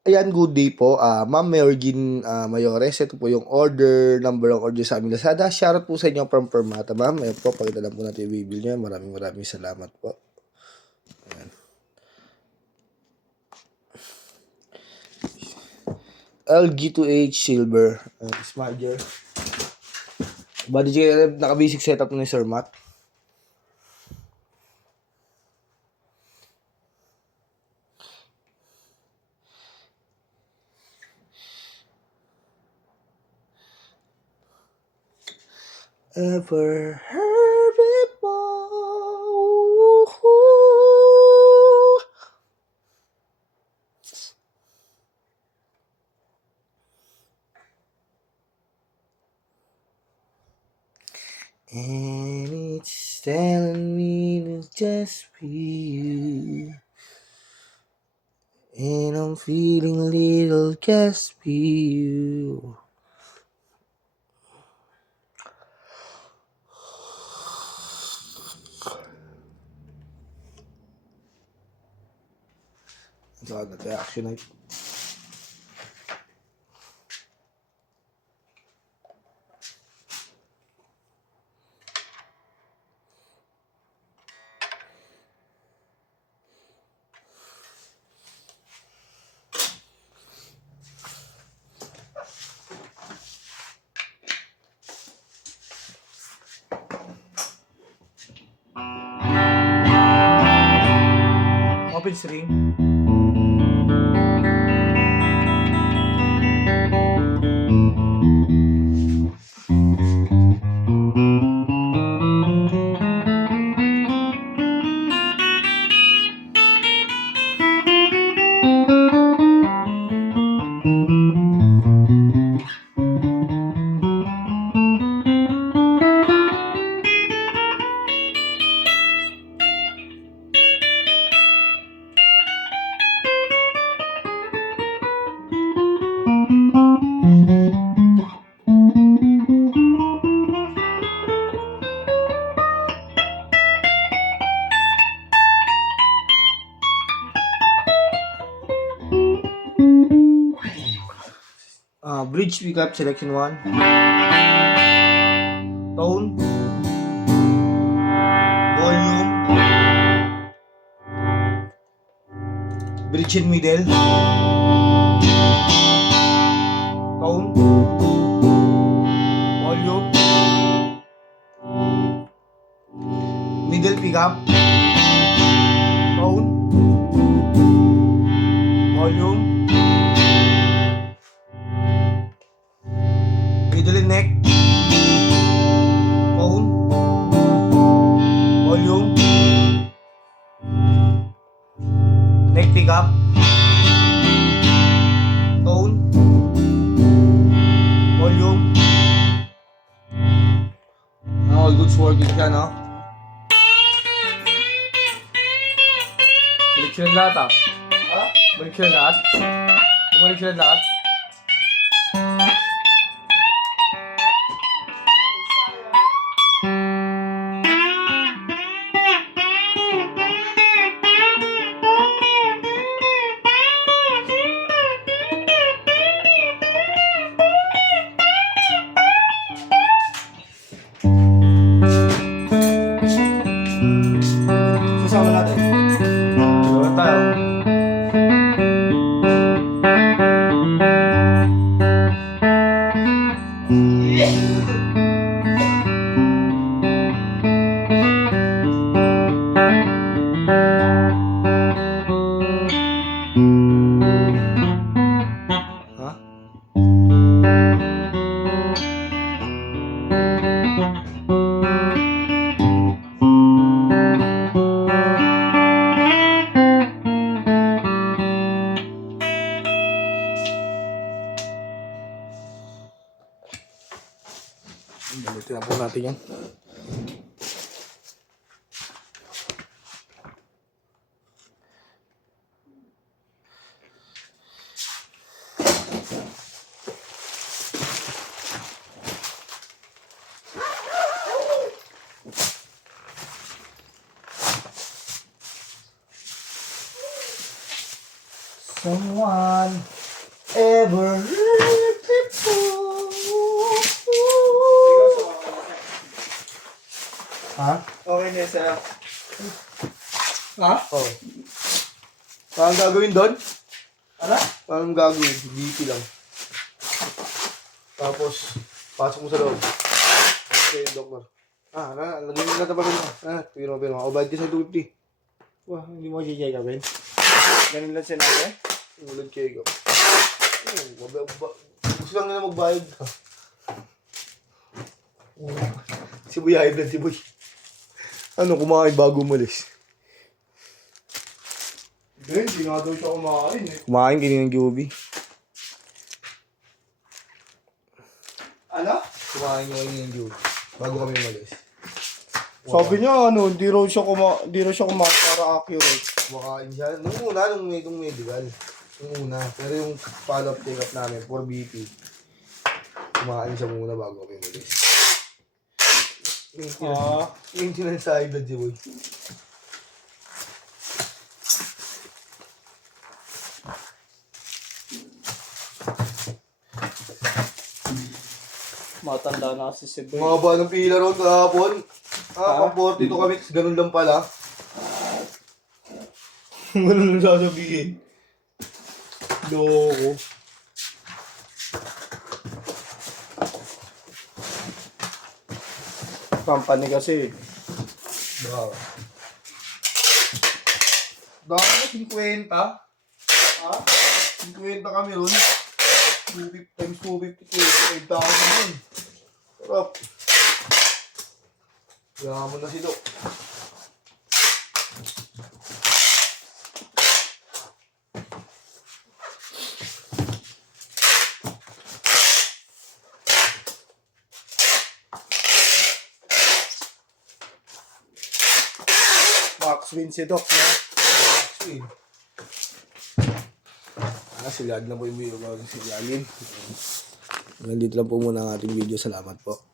Ayan, good day po. Ma'am Mayorgin Mayores, ito po yung number ng order sa aming Lazada. Shoutout po sa inyo from Permata, ma'am. Ayan po, pakita lang po natin yung bill niya. Maraming salamat po. Ayan. LG2H Silver. Smudger. Body check, naka-basic setup ni Sir Matt. Ever heard before? And it's telling me to just be you. And I'm feeling a little just be you. Ito na reaction night. Open string. Bridge pickup selection 1. Tone. Volume. Bridge in middle. Tone. Volume. Middle pickup. Tone. Volume. Middle and neck. Tone. Volume. Neck pickup. Tone. Volume. All goods working siya, no? Balik sila lahat, ah. Ha? Balik sila lahat? Bumalik sila lahat? Sasama natin. Doon tayo. Ha? Balitin na po natin yan. Someone ever before. Ha? Okay na yun sa'yo. Ha? Oo. Oh. Parang gagawin doon? Ano? Parang gagawin. DP lang. Tapos, pasok mo sa loob. Okay, doktor. Lagyan mo na tabagan mo. Piro. O, bayad ka sa 250. Wah, hindi mo check upin. Ganun lang sinabi? Ulan check up. Gusto lang nila magbayad ka. Si Boy high blood, si Boy. Ano, kumain bago umalis? Hindi nga daw siya kumakain eh. Kumain, kininang Joby. Ano? Kumain nyo kininang Joby. Bago kami umalis. Sabi niya hindi raw siya kumakain para accurate. Kumakain siya. Nung medical. Nung una. Pero yung follow-up take-up namin for BP. Kumain siya muna bago kami umalis. Yung sinasahid na si Boy. Matanda na kasi si Boy. Mga ba ng pila ron kahapon? Pang 42 kami, ganun lang pala. Ganun lang sasabihin. Loko. Company kasi. Baka. Dami, 50. Ha? 50 kami ron. 250 times 250, 5,000 yun. Sarap. Kaya mo na si Dok. Max win si Doc, no? Sweet. Silad lang po yung video bago si Jalin. Nandito lang po muna ang ating video. Salamat po.